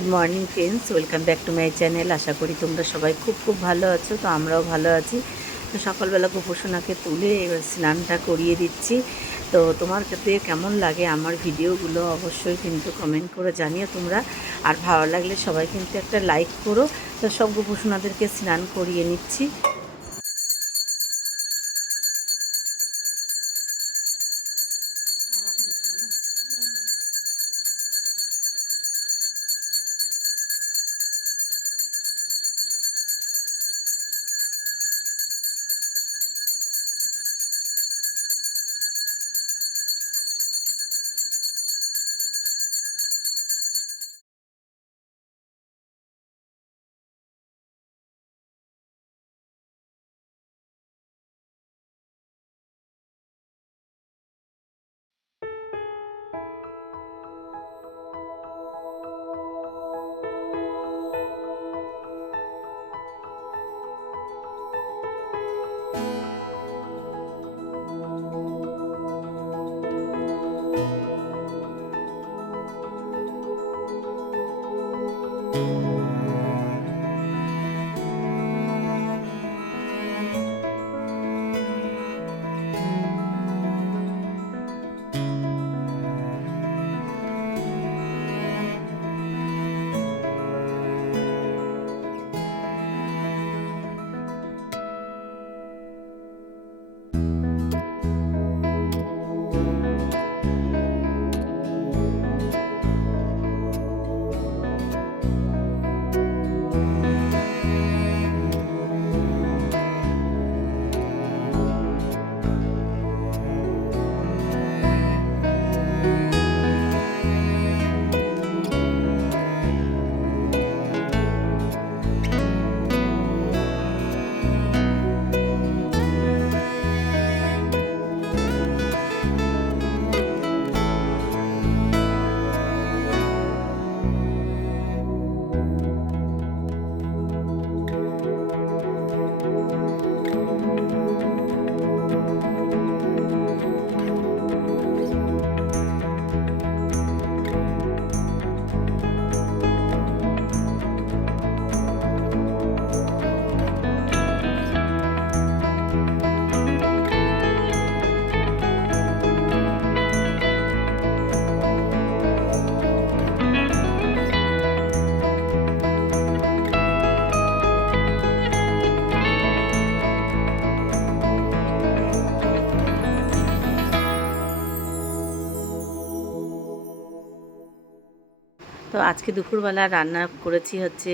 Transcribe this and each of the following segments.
Good morning friends, welcome back to my channel. আশা করি তোমরা সবাই খুব ভালো আছো। তো আমরাও ভালো আছি। তো সকালবেলা গোপোষণাকে তুলে এবার স্নানটা করিয়ে দিচ্ছি। তো তোমার কাছে কেমন লাগে আমার ভিডিওগুলো অবশ্যই কিন্তু কমেন্ট করে জানিও তোমরা। আর ভালো লাগলে সবাই কিন্তু একটা লাইক করো। তো সব গোপোষণাদেরকে স্নান করিয়ে নিচ্ছি। তো আজকে দুপুরবেলা রান্না করেছি হচ্ছে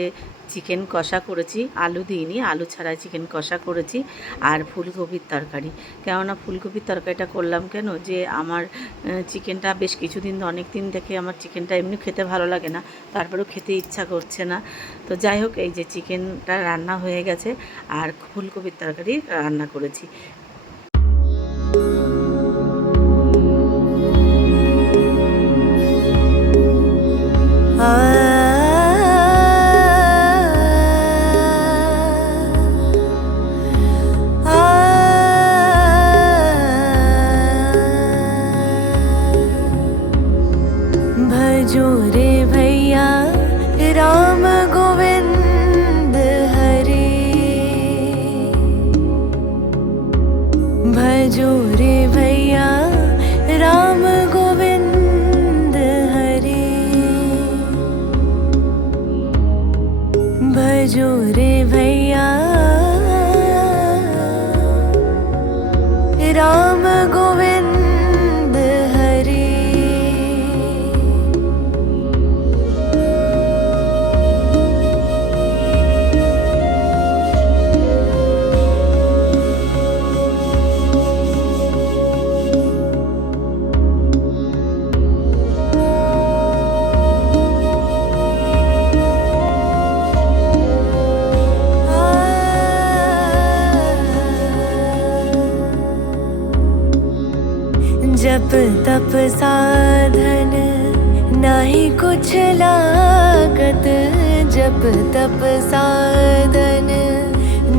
চিকেন কষা করেছি, আলু দিইনি, আলু ছাড়াই চিকেন কষা করেছি আর ফুলকপির তরকারি। কেননা ফুলকপির তরকারিটা করলাম কেন, যে আমার চিকেনটা বেশ কিছুদিন, অনেক দিন থেকে আমার চিকেনটা এমনি খেতে ভালো লাগে না, তারপরেও খেতে ইচ্ছা করছে না। তো যাই হোক, এই যে চিকেনটা রান্না হয়ে গেছে আর ফুলকপির তরকারি রান্না করেছি। भजो रे भैया राम गोविंद हरे, भजो रे भैया राम गोविंद हरे, भजो रे भैया राम गोविंद हरे। जप तप साधन नाही कुछ लागत, जप तप साधन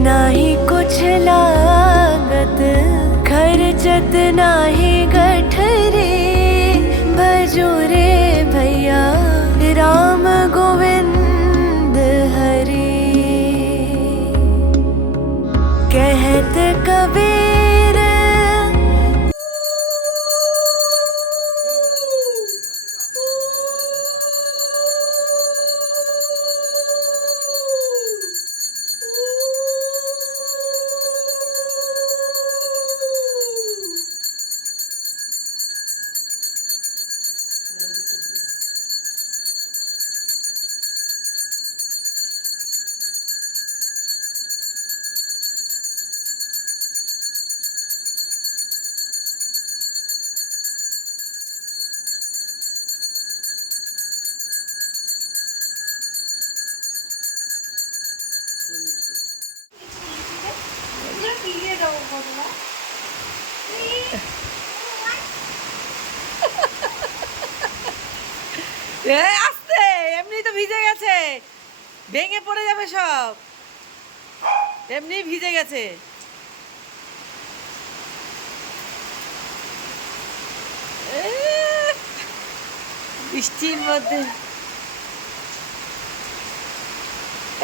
नाही कुछ लागत, खर्चत नाही गठरे, भजो रे भैया राम गोविंद कबीर। আস্তে, এমনি তো ভিজে গেছে, ভেঙে পড়ে যাবে সব, এমনি ভিজে গেছে। বৃষ্টির মধ্যে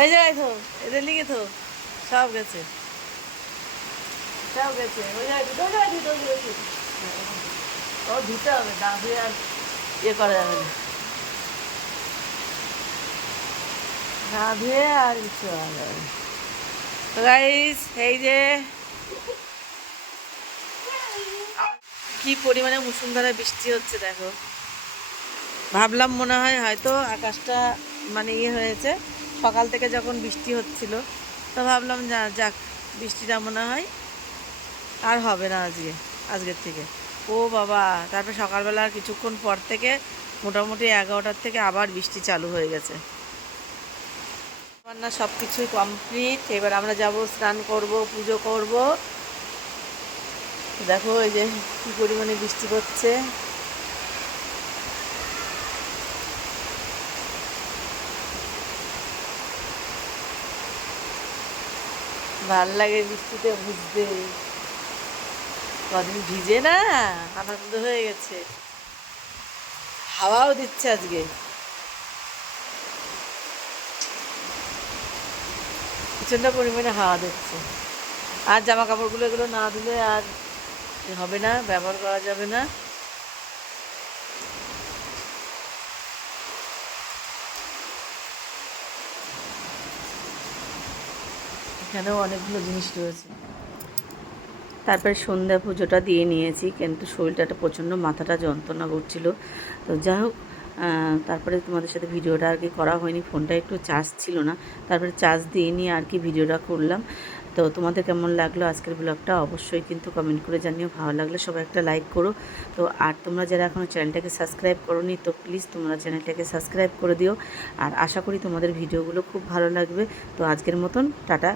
এই জায়গায় তো এদের লিখে তো সব গেছে, সব গেছে। ওই জায়গায় ও ধুতে হবে, না ধুয়ে আর ইয়ে করা যাবে না, না ধুয়ে আর কিছু করা যাবে না। তো গাইস, এই যে কি পরিমাণে মুষলধারে বৃষ্টি হচ্ছে দেখো। ভাবলাম মনে হয় হয়তো আকাশটা মানে ইয়ে হয়েছে, সকাল থেকে যখন বৃষ্টি হচ্ছিল তো ভাবলাম যাক বৃষ্টিটা মনে হয় আর হবে না আজকের থেকে। ও বাবা, তারপরে সকালবেলা কিছুক্ষণ পর থেকে মোটামুটি 11টার থেকে আবার বৃষ্টি চালু হয়ে গেছে। রান্না সব কিছুই কমপ্লিট, এবার আমরা যাব স্নান করব, পুজো করব। দেখো এই যে কি পরিমাণে বৃষ্টি পড়ছে। ভাল লাগে বৃষ্টিতে ভিজতে, কদিন ভিজে না আনন্দ হয়ে গেছে। হাওয়াও দিচ্ছে আজকে, প্রচণ্ড পরিমাণে হাওয়া দিচ্ছে। আর জামা কাপড়গুলো এগুলো না দিলে আর হবে না, ব্যবহার করা যাবে না। এখানেও অনেকগুলো জিনিস রয়েছে। তারপরে সন্ধ্যা পুজোটা দিয়ে নিয়েছি, কিন্তু শরীরটা প্রচণ্ড মাথাটা যন্ত্রণা করছিল। তো যাই হোক, তারপরে তোমাদের সাথে ভিডিওটা আর কি করা হয়নি, ফোনটা একটু চার্জ ছিল না, তারপরে চার্জ দিয়ে নিয়ে আর কি ভিডিওটা করলাম। তো তোমাদের কেমন লাগলো আজকের ব্লগটা অবশ্যই কিন্তু কমেন্ট করে জানিও। ভালো লাগলে সবাই একটা লাইক করো। তো আর তোমরা যারা এখনও চ্যানেলটাকে সাবস্ক্রাইব করোনি, তো প্লিজ তোমরা চ্যানেলটাকে সাবস্ক্রাইব করে দিও। আর আশা করি তোমাদের ভিডিওগুলো খুব ভালো লাগবে। তো আজকের মতন টাটা।